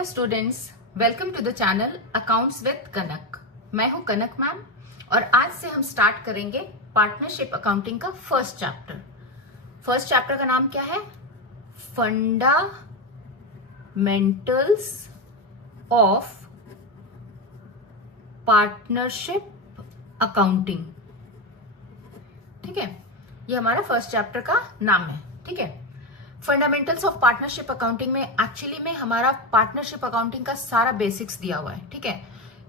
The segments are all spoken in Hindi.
Hello students, welcome to the channel accounts with Kanak. मैं हूं कनक मैम और आज से हम स्टार्ट करेंगे पार्टनरशिप अकाउंटिंग का फर्स्ट चैप्टर। फर्स्ट चैप्टर का नाम क्या है? Fundamentals of partnership accounting. ठीक है, ये हमारा फर्स्ट चैप्टर का नाम है। ठीक है, फंडामेंटल्स ऑफ पार्टनरशिप अकाउंटिंग में एक्चुअली में हमारा पार्टनरशिप अकाउंटिंग का सारा बेसिक्स दिया हुआ है। ठीक है,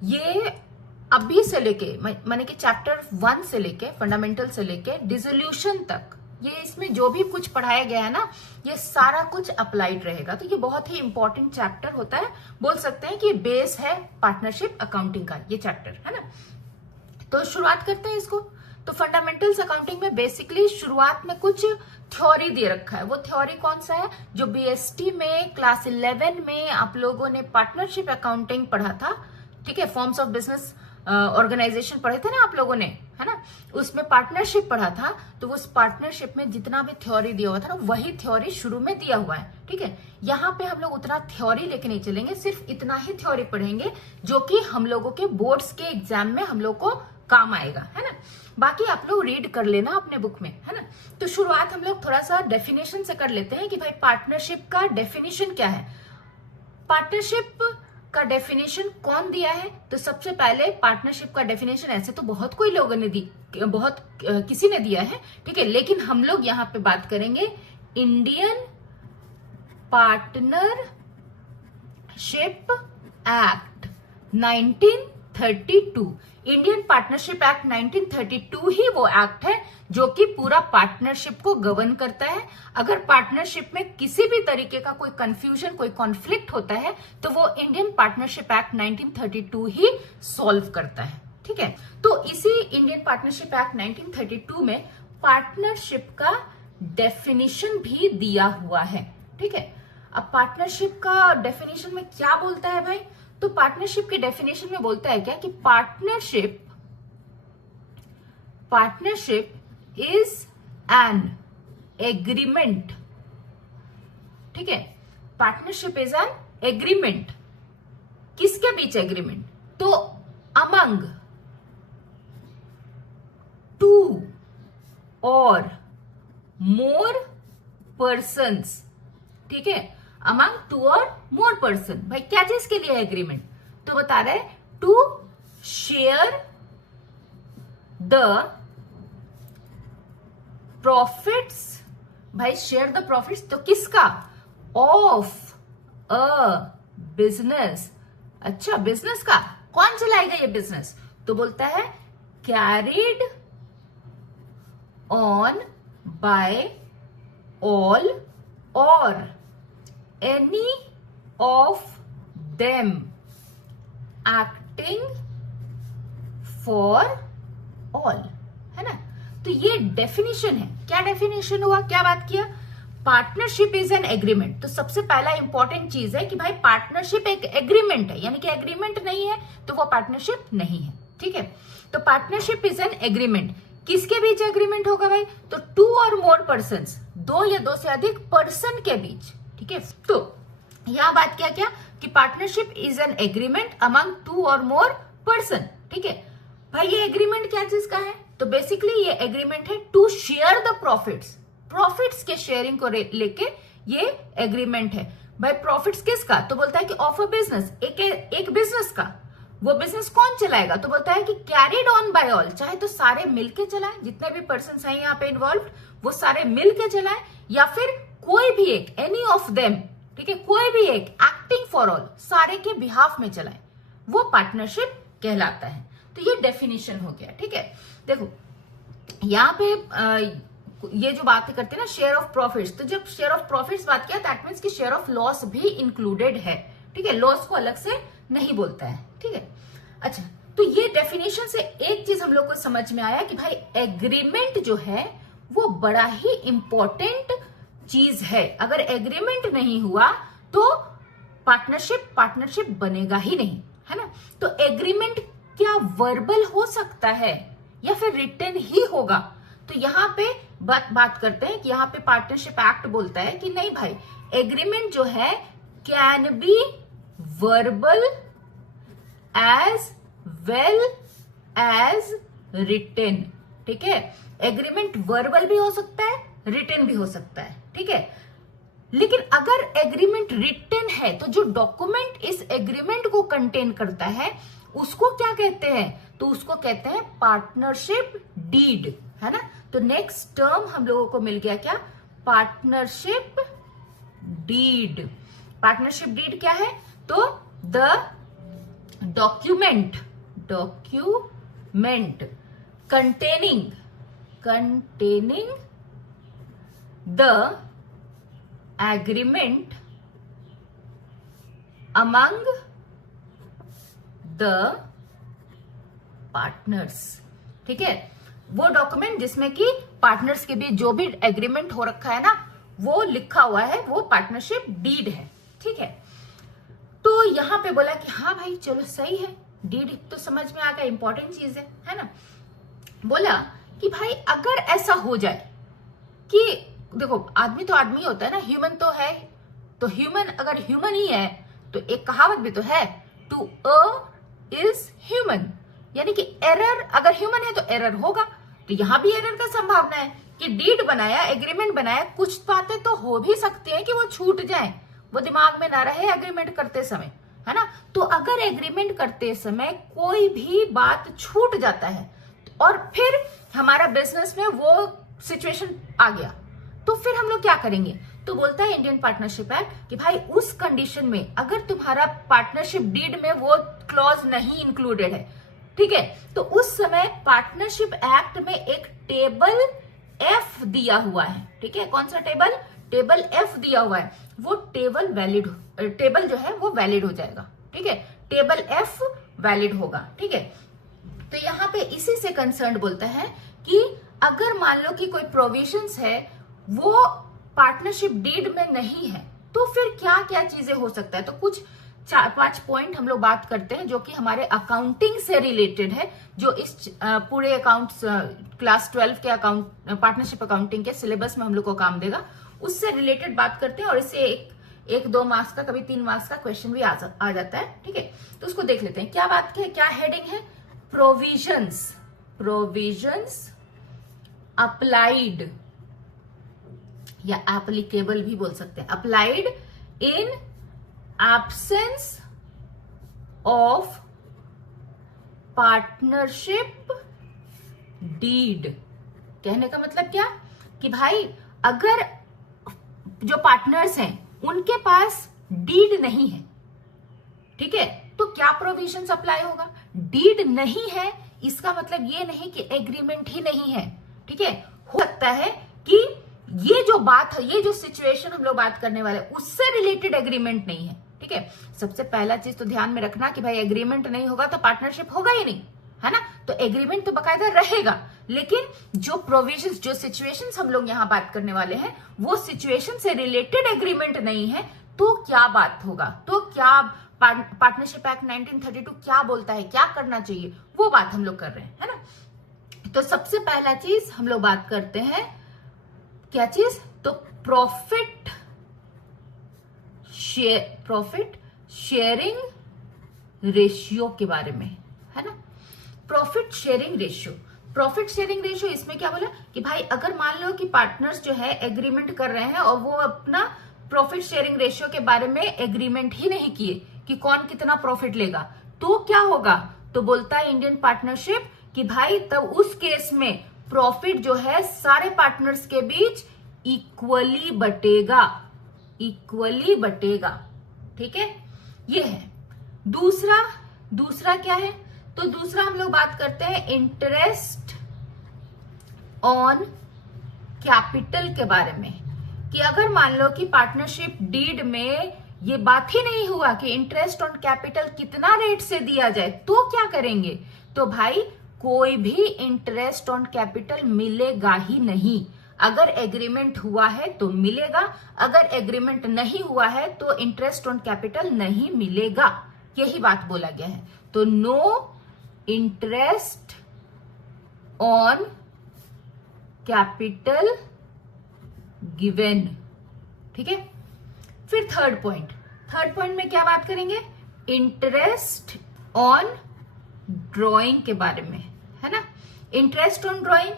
ये अभी से लेके माने कि चैप्टर 1 से लेके फंडामेंटल से लेके डिसोल्यूशन तक ये इसमें जो भी कुछ पढ़ाया गया है ना, ये सारा कुछ अप्लाइड रहेगा। तो ये बहुत ही इंपॉर्टेंट चैप्टर होता है, बोल सकते हैं कि बेस है पार्टनरशिप अकाउंटिंग का ये चैप्टर, है ना। तो शुरुआत करते हैं इसको। तो फंडामेंटल्स अकाउंटिंग में बेसिकली शुरुआत में कुछ थ्योरी दे रखा है। वो थ्योरी कौन सा है? जो बीएसटी में क्लास 11 में आप लोगों ने पार्टनरशिप अकाउंटिंग पढ़ा था। ठीक है, फॉर्म्स ऑफ बिजनेस ऑर्गेनाइजेशन पढ़े थे ना आप लोगों ने, है ना। उसमें पार्टनरशिप पढ़ा था, तो उस पार्टनरशिप में जितना भी थ्योरी दिया हुआ था ना, वही थ्योरी शुरू में दिया हुआ है। ठीक है, यहाँ पे हम लोग उतना थ्योरी लेके नहीं चलेंगे, सिर्फ इतना ही थ्योरी पढ़ेंगे जो कि हम लोगों के बोर्ड्स के एग्जाम में हम लोग को काम आएगा, है ना। बाकी आप लोग रीड कर लेना अपने बुक में, है ना। तो शुरुआत हम लोग थोड़ा सा डेफिनेशन से कर लेते हैं कि भाई पार्टनरशिप का डेफिनेशन क्या है। पार्टनरशिप का डेफिनेशन कौन दिया है? तो सबसे पहले पार्टनरशिप का डेफिनेशन ऐसे तो बहुत कोई लोगों ने किसी ने दिया है, ठीक है, लेकिन हम लोग यहाँ पे बात करेंगे Indian partnership act 1932। Indian partnership act 1932 ही वो एक्ट है जो कि पूरा पार्टनरशिप को गवर्न करता है। अगर पार्टनरशिप में किसी भी तरीके का कोई कंफ्यूजन, कोई कॉन्फ्लिक्ट होता है, तो वो इंडियन पार्टनरशिप एक्ट 1932 ही सॉल्व करता है। ठीक है, तो इसी इंडियन पार्टनरशिप एक्ट 1932 में पार्टनरशिप का डेफिनेशन भी दिया हुआ है। ठीक है, अब पार्टनरशिप का डेफिनेशन में क्या बोलता है भाई? तो पार्टनरशिप के डेफिनेशन में बोलता है क्या कि पार्टनरशिप इज एन एग्रीमेंट। ठीक है, पार्टनरशिप इज एन एग्रीमेंट। किसके बीच एग्रीमेंट? तो अमंग टू और मोर पर्सन्स। ठीक है, अमंग टू और मोर पर्सन। भाई क्या चीज के लिए एग्रीमेंट? तो बता रहे टू शेयर द प्रॉफिट्स। भाई शेयर द प्रॉफिट्स तो किसका? Of a business. अच्छा, बिजनेस का कौन चलाएगा ये बिजनेस? तो बोलता है कैरिड ऑन बाय ऑल और any of them acting for all, है ना। तो ये डेफिनेशन है। क्या डेफिनेशन हुआ? क्या बात किया? Partnership is an agreement. तो सबसे पहला इंपॉर्टेंट चीज है कि भाई पार्टनरशिप एक एग्रीमेंट है, यानी कि एग्रीमेंट नहीं है तो वो पार्टनरशिप नहीं है। ठीक है, तो पार्टनरशिप इज एन एग्रीमेंट। किसके बीच एग्रीमेंट होगा भाई? तो टू और मोर पर्सन्स, दो या दो से अधिक पर्सन के बीच। ठीक है, तो यहां बात क्या कि partnership is an agreement among two और मोर पर्सन। ठीक है भाई, ये एग्रीमेंट क्या चीज का है? तो बेसिकली ये एग्रीमेंट है टू शेयर द प्रॉफिट्स के शेयरिंग को लेके ये एग्रीमेंट है। भाई प्रॉफिट्स किसका? तो बोलता है कि ऑफ अ बिजनेस, एक बिजनेस का। वो बिजनेस कौन चलाएगा? तो बोलता है कि कैरिड ऑन बाय ऑल, चाहे तो सारे मिलके चलाए, जितने भी पर्सन हैं यहाँ पे इन्वॉल्व वो सारे मिलके चलाए, या फिर कोई भी एक, एनी ऑफ देम। ठीक है, कोई भी एक एक्टिंग फॉर ऑल, सारे के बिहाफ में चलाए, वो पार्टनरशिप कहलाता है। तो ये डेफिनेशन हो गया। ठीक है, देखो यहाँ पे ये जो बात करते हैं ना शेयर ऑफ प्रॉफिट्स, तो जब शेयर ऑफ प्रॉफिट्स बात किया दैट मीन्स कि शेयर ऑफ लॉस भी इंक्लूडेड है। ठीक है, लॉस को अलग से नहीं बोलता है। ठीक है, अच्छा, तो ये डेफिनेशन से एक चीज हम लोग को समझ में आया कि भाई एग्रीमेंट जो है वो बड़ा ही इंपॉर्टेंट चीज है। अगर एग्रीमेंट नहीं हुआ तो पार्टनरशिप बनेगा ही नहीं, है ना। तो एग्रीमेंट क्या वर्बल हो सकता है या फिर रिटन ही होगा? तो यहाँ पे बात करते हैं कि यहाँ पे पार्टनरशिप एक्ट बोलता है कि नहीं भाई, एग्रीमेंट जो है can be verbal as well as written। ठीक है, एग्रीमेंट वर्बल भी हो सकता है, रिटन भी हो सकता है। ठीक है, लेकिन अगर एग्रीमेंट रिटन है तो जो डॉक्यूमेंट इस एग्रीमेंट को कंटेन करता है उसको क्या कहते हैं? तो उसको कहते हैं पार्टनरशिप डीड, है ना। तो नेक्स्ट टर्म हम लोगों को मिल गया क्या? Partnership deed. पार्टनरशिप डीड क्या है? तो the document containing the agreement among the partners. ठीक है, वो डॉक्यूमेंट जिसमें कि पार्टनर्स के बीच जो भी एग्रीमेंट हो रखा है ना, वो लिखा हुआ है, वो पार्टनरशिप डीड है। ठीक है, तो यहां पे बोला कि हाँ भाई चलो सही है, डीड तो समझ में आ गया, इंपॉर्टेंट चीज है ना। बोला कि भाई अगर ऐसा हो जाए कि देखो आदमी तो आदमी होता है ना, ह्यूमन तो है, तो ह्यूमन अगर ह्यूमन ही है तो एक कहावत भी तो है, टू err इज ह्यूमन, यानी कि एरर अगर ह्यूमन है तो एरर होगा। तो यहां भी एरर का संभावना है कि डीड बनाया, एग्रीमेंट बनाया, कुछ बातें तो हो भी सकती हैं कि वो छूट जाए, वो दिमाग में ना रहे एग्रीमेंट करते समय, है ना। तो अगर एग्रीमेंट करते समय कोई भी बात छूट जाता है और फिर हमारा बिजनेस में वो सिचुएशन आ गया, तो फिर हम लोग क्या करेंगे? तो बोलता है इंडियन पार्टनरशिप एक्ट कि भाई उस कंडीशन में अगर तुम्हारा पार्टनरशिप डीड में वो क्लॉज नहीं इंक्लूडेड है, ठीक है, तो उस समय पार्टनरशिप एक्ट में एक टेबल एफ दिया हुआ है। ठीक है, कौन सा टेबल? टेबल एफ दिया हुआ है, वो टेबल जो है वो वैलिड हो जाएगा। ठीक है, टेबल एफ वैलिड होगा। ठीक है, तो यहां पे इसी से कंसर्न बोलता है कि अगर मान लो कि कोई प्रोविजंस है वो पार्टनरशिप डीड में नहीं है, तो फिर क्या क्या चीजें हो सकता है। तो कुछ 4-5 पॉइंट हम लोग बात करते हैं जो कि हमारे अकाउंटिंग से रिलेटेड है, जो इस पूरे अकाउंट्स क्लास 12 के अकाउंट पार्टनरशिप अकाउंटिंग के सिलेबस में हम लोग को काम देगा, उससे रिलेटेड बात करते हैं। और इससे एक 2 मार्क्स का, कभी 3 मार्क्स का क्वेश्चन भी आ जाता है। ठीक है, तो उसको देख लेते हैं। क्या बात है, क्या हेडिंग है? प्रोविजंस अप्लाइड या एप्लीकेबल भी बोल सकते हैं, applied in absence of partnership deed. कहने का मतलब क्या कि भाई अगर जो पार्टनर्स हैं उनके पास डीड नहीं है, ठीक है, तो क्या प्रोविजंस अप्लाई होगा? डीड नहीं है इसका मतलब ये नहीं कि एग्रीमेंट ही नहीं है। ठीक है, हो सकता है कि ये जो बात है, ये जो सिचुएशन हम लोग बात करने वाले उससे रिलेटेड एग्रीमेंट नहीं है। ठीक है, सबसे पहला चीज तो ध्यान में रखना कि भाई एग्रीमेंट नहीं होगा तो पार्टनरशिप होगा ही नहीं, है ना। तो एग्रीमेंट तो बकायदा रहेगा, लेकिन जो प्रोविजंस, जो सिचुएशंस हम लोग यहाँ बात करने वाले हैं वो सिचुएशन से रिलेटेड एग्रीमेंट नहीं है, तो क्या बात होगा? तो क्या पार्टनरशिप एक्ट 1932 क्या बोलता है, क्या करना चाहिए, वो बात हम लोग कर रहे हैं, है ना। तो सबसे पहला चीज हम लोग बात करते हैं, क्या चीज? तो प्रॉफिट शेयरिंग रेशियो के बारे में, है ना। प्रॉफिट शेयरिंग रेशियो इसमें क्या बोला कि भाई अगर मान लो कि पार्टनर्स जो है एग्रीमेंट कर रहे हैं और वो अपना प्रॉफिट शेयरिंग रेशियो के बारे में एग्रीमेंट ही नहीं किए कि कौन कितना प्रॉफिट लेगा, तो क्या होगा? तो बोलता है इंडियन पार्टनरशिप कि भाई तब उस केस में प्रॉफिट जो है सारे पार्टनर्स के बीच इक्वली बटेगा। ठीक है, ये है। दूसरा क्या है? तो दूसरा हम लोग बात करते हैं इंटरेस्ट ऑन कैपिटल के बारे में, कि अगर मान लो कि पार्टनरशिप डीड में ये बात ही नहीं हुआ कि इंटरेस्ट ऑन कैपिटल कितना रेट से दिया जाए, तो क्या करेंगे? तो भाई कोई भी इंटरेस्ट ऑन कैपिटल मिलेगा ही नहीं। अगर एग्रीमेंट हुआ है तो मिलेगा, अगर एग्रीमेंट नहीं हुआ है तो इंटरेस्ट ऑन कैपिटल नहीं मिलेगा, यही बात बोला गया है। तो no interest on capital given. ठीक है, फिर थर्ड थर्ड पॉइंट में क्या बात करेंगे, इंटरेस्ट ऑन ड्रॉइंग के बारे में, है ना। इंटरेस्ट ऑन ड्रॉइंग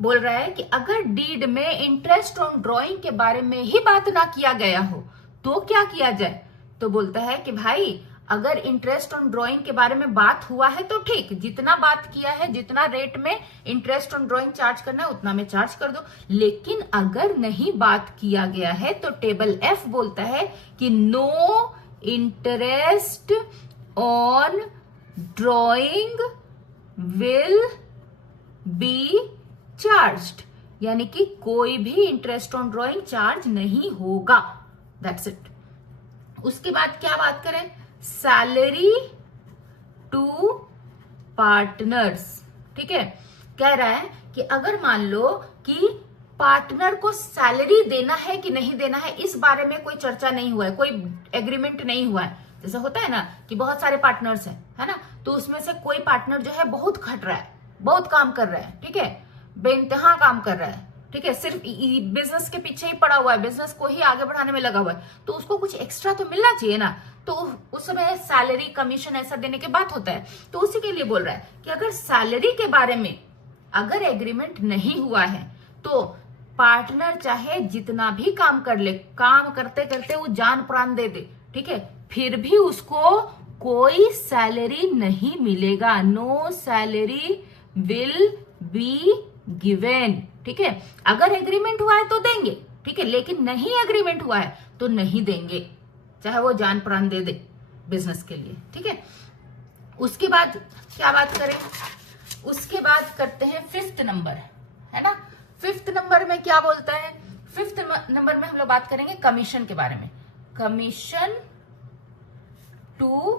बोल रहा है कि अगर डीड में इंटरेस्ट ऑन ड्रॉइंग के बारे में ही बात ना किया गया हो तो क्या किया जाए। तो बोलता है कि भाई अगर इंटरेस्ट ऑन ड्रॉइंग के बारे में बात हुआ है तो ठीक, जितना बात किया है, जितना रेट में इंटरेस्ट ऑन ड्रॉइंग चार्ज करना है उतना में चार्ज कर दो। लेकिन अगर नहीं बात किया गया है तो टेबल एफ बोलता है कि no interest on drawing will be charged, यानी कि कोई भी इंटरेस्ट ऑन ड्रॉइंग चार्ज नहीं होगा। That's it. उसके बाद क्या बात करें, सैलरी टू पार्टनर्स। ठीक है, कह रहा है कि अगर मान लो कि पार्टनर को सैलरी देना है कि नहीं देना है, इस बारे में कोई चर्चा नहीं हुआ है, कोई एग्रीमेंट नहीं हुआ है। जैसे होता है ना कि बहुत सारे पार्टनर्स हैं, है ना, तो उसमें से कोई पार्टनर जो है बहुत खट रहा है, बहुत काम कर रहा है, ठीक है, बेइंतहा काम कर रहा है, ठीक है, सिर्फ बिजनेस के पीछे ही पड़ा हुआ है, बिजनेस को ही आगे बढ़ाने में लगा हुआ है, तो उसको कुछ एक्स्ट्रा तो मिलना चाहिए ना। तो उस समय सैलरी कमीशन ऐसा देने के बात होता है। तो उसी के लिए बोल रहा है कि अगर सैलरी के बारे में अगर एग्रीमेंट नहीं हुआ है तो पार्टनर चाहे जितना भी काम कर ले, काम करते करते वो जान प्राण दे दे, ठीक है, फिर भी उसको कोई सैलरी नहीं मिलेगा। No salary will be given. ठीक है, अगर एग्रीमेंट हुआ है तो देंगे, ठीक है, लेकिन नहीं एग्रीमेंट हुआ है तो नहीं देंगे, चाहे वो जान प्राण दे दे बिजनेस के लिए। ठीक है, उसके बाद क्या बात करें, उसके बाद करते हैं फिफ्थ नंबर, है ना। फिफ्थ नंबर में क्या बोलता है, फिफ्थ नंबर में हम लोग बात करेंगे कमीशन के बारे में। Commission to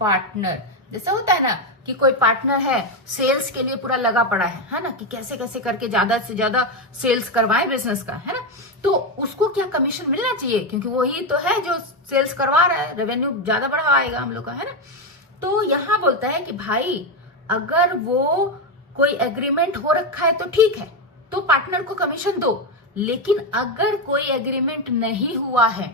partner. जैसा होता है ना कि कोई पार्टनर है सेल्स के लिए पूरा लगा पड़ा है ना, कि कैसे कैसे करके ज्यादा से ज्यादा सेल्स करवाए बिजनेस का, है ना, तो उसको क्या कमीशन मिलना चाहिए, क्योंकि वही तो है जो सेल्स करवा रहा है, रेवेन्यू ज्यादा बढ़ाएगा हम लोग का, है ना। तो यहां बोलता है कि भाई अगर वो कोई एग्रीमेंट हो रखा है तो ठीक है, तो पार्टनर को कमीशन दो, लेकिन अगर कोई एग्रीमेंट नहीं हुआ है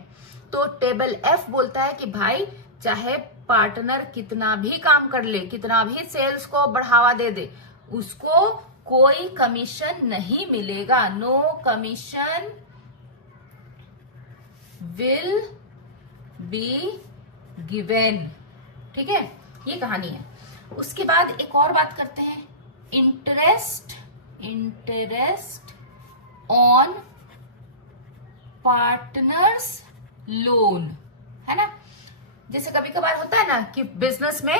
तो टेबल एफ बोलता है कि भाई चाहे पार्टनर कितना भी काम कर ले, कितना भी सेल्स को बढ़ावा दे दे, उसको कोई कमीशन नहीं मिलेगा। No commission will be given. ठीक है, ये कहानी है। उसके बाद एक और बात करते हैं, इंटरेस्ट ऑन पार्टनर्स लोन, है ना। जैसे कभी कभार होता है ना कि बिजनेस में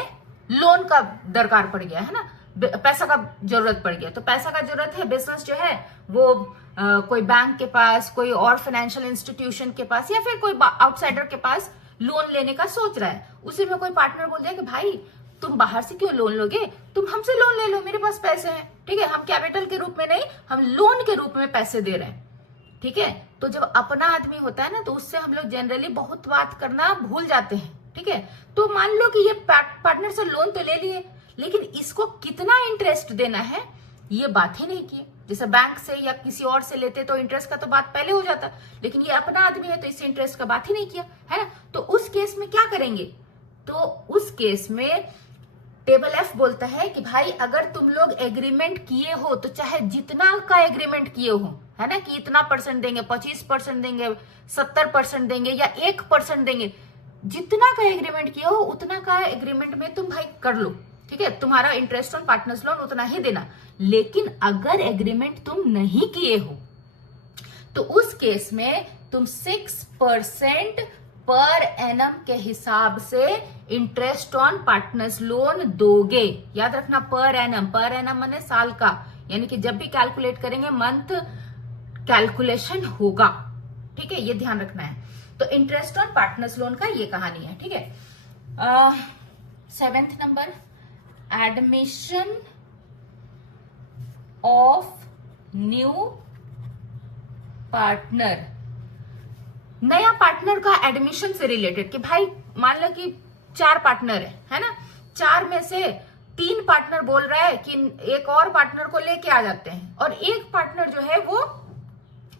लोन का दरकार पड़ गया, है ना, पैसा का जरूरत पड़ गया, तो पैसा का जरूरत है, बिजनेस जो है वो कोई बैंक के पास, कोई और फाइनेंशियल इंस्टीट्यूशन के पास, या फिर कोई आउटसाइडर के पास लोन लेने का सोच रहा है। उसी में कोई पार्टनर बोल दिया कि भाई तुम बाहर से क्यों लोन लोगे, तुम हमसे लोन ले लो, मेरे पास पैसे हैं, ठीक है, हम कैपिटल के रूप में नहीं, हम लोन के रूप में पैसे दे रहे हैं। ठीक है, तो जब अपना आदमी होता है ना तो उससे हम लोग जनरली बहुत बात करना भूल जाते हैं। ठीक है, तो मान लो कि ये पार्टनर से लोन तो ले लिए, लेकिन इसको कितना इंटरेस्ट देना है ये बात ही नहीं की। जैसे बैंक से या किसी और से लेते तो इंटरेस्ट का तो बात पहले हो जाता, लेकिन ये अपना आदमी है तो इससे इंटरेस्ट का बात ही नहीं किया, है ना। तो उस केस में क्या करेंगे, तो उस केस में टेबल एफ बोलता है कि भाई अगर तुम लोग एग्रीमेंट किए हो तो चाहे जितना का एग्रीमेंट किए हो, है ना, कि इतना परसेंट देंगे, 25% देंगे, 70% देंगे या 1% देंगे, जितना का एग्रीमेंट किए हो उतना का एग्रीमेंट में तुम भाई कर लो। ठीक है, तुम्हारा इंटरेस्ट ऑन पार्टनर्स लोन उतना ही देना। लेकिन अगर एग्रीमेंट तुम नहीं किए हो तो उस केस में तुम 6% पर एनम के हिसाब से इंटरेस्ट ऑन पार्टनर्स लोन दोगे। याद रखना, पर एनम माने साल का, यानी कि जब भी कैलकुलेट करेंगे मंथ कैलकुलेशन होगा। ठीक है, ये ध्यान रखना है। तो इंटरेस्ट ऑन पार्टनर्स लोन का ये कहानी है। ठीक है, 7th number, admission of new partner. नया पार्टनर का एडमिशन से रिलेटेड, कि भाई मान लो कि 4 पार्टनर है ना, 4 में से 3 पार्टनर बोल रहा है कि एक और पार्टनर को लेके आ जाते हैं, और एक पार्टनर जो है वो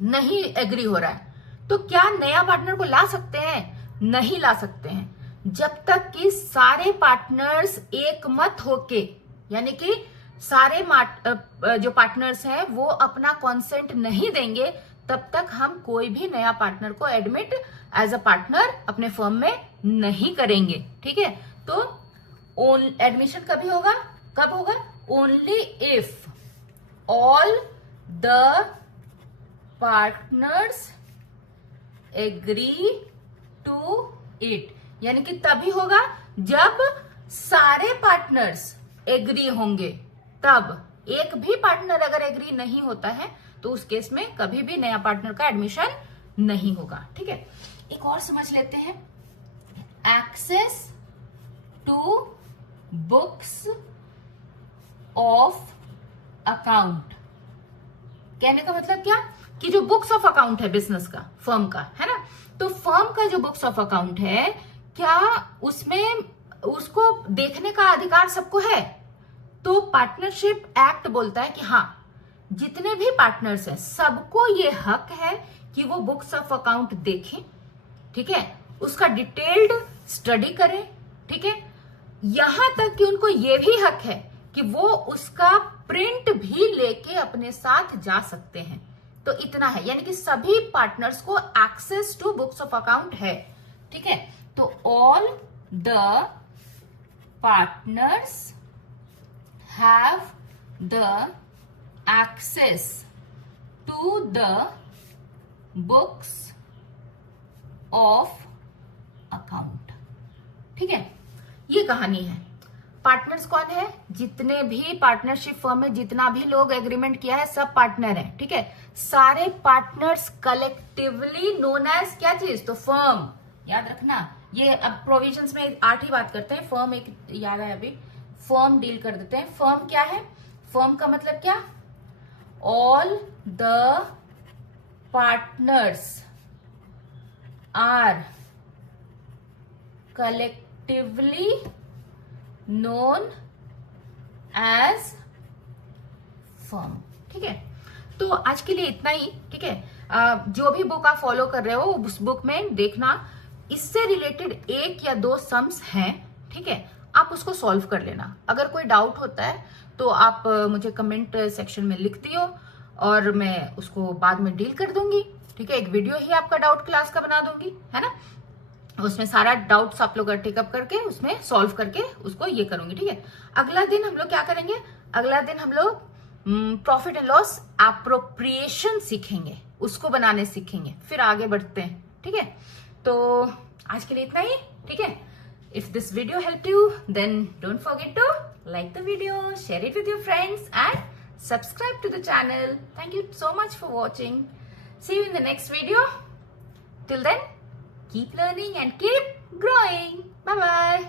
नहीं एग्री हो रहा है, तो क्या नया पार्टनर को ला सकते हैं? नहीं ला सकते हैं जब तक कि सारे पार्टनर्स एक मत होके, यानी कि सारे जो पार्टनर्स हैं वो अपना कॉन्सेंट नहीं देंगे, तब तक हम कोई भी नया पार्टनर को एडमिट एज अ पार्टनर अपने फर्म में नहीं करेंगे। ठीक है, तो एडमिशन कभी होगा, कब होगा? Only if all the partners agree to it, यानी कि तभी होगा जब सारे पार्टनर्स एग्री होंगे। तब एक भी पार्टनर अगर एग्री नहीं होता है तो उस केस में कभी भी नया पार्टनर का एडमिशन नहीं होगा। ठीक है, एक और समझ लेते हैं, access to books of account. कहने का मतलब क्या कि जो बुक्स ऑफ अकाउंट है बिजनेस का, फर्म का, है ना, तो फर्म का जो बुक्स ऑफ अकाउंट है, क्या उसमें उसको देखने का अधिकार सबको है? तो पार्टनरशिप एक्ट बोलता है कि हाँ, जितने भी पार्टनर्स हैं सबको ये हक है कि वो बुक्स ऑफ अकाउंट देखें। ठीक है, उसका डिटेल्ड स्टडी करें। ठीक है, यहां तक कि उनको ये भी हक है कि वो उसका प्रिंट भी लेके अपने साथ जा सकते हैं। तो इतना है, यानी कि सभी पार्टनर्स को access to books of account है। ठीक है, तो all the partners have the access to the books of account. ठीक है, ये कहानी है। पार्टनर्स कौन है? जितने भी पार्टनरशिप फर्म में जितना भी लोग एग्रीमेंट किया है सब पार्टनर हैं। ठीक है, सारे पार्टनर्स कलेक्टिवली नोन एज क्या चीज? तो फर्म। याद रखना, ये अब प्रोविजंस में 8 ही बात करते हैं, फर्म एक याद है अभी, फर्म डील कर देते हैं। फर्म क्या है? फर्म का मतलब क्या? All the partners are collectively known as firm. ठीक है, तो आज के लिए इतना ही। ठीक है, जो भी बुक आप फॉलो कर रहे हो उस बुक में देखना, इससे रिलेटेड 1 या 2 सम्स हैं। ठीक है, आप उसको सॉल्व कर लेना। अगर कोई डाउट होता है तो आप मुझे कमेंट सेक्शन में लिख दियो और मैं उसको बाद में डील कर दूंगी। ठीक है, एक वीडियो ही आपका डाउट क्लास का बना दूंगी, है ना, उसमें सारा डाउट्स आप लोग टेकअप करके उसमें सॉल्व करके उसको ये करूंगी। ठीक है, अगला दिन हम लोग क्या करेंगे? अगला दिन हम लोग प्रॉफिट एंड लॉस एप्रोप्रिएशन सीखेंगे, उसको बनाने सीखेंगे, फिर आगे बढ़ते हैं। ठीक है, तो आज के लिए इतना ही। ठीक है, if this video help you then don't forget to like the video, share it with your friends and subscribe to the channel. Thank you so much for watching. See you in the next video. Till then, keep learning and keep growing. Bye bye.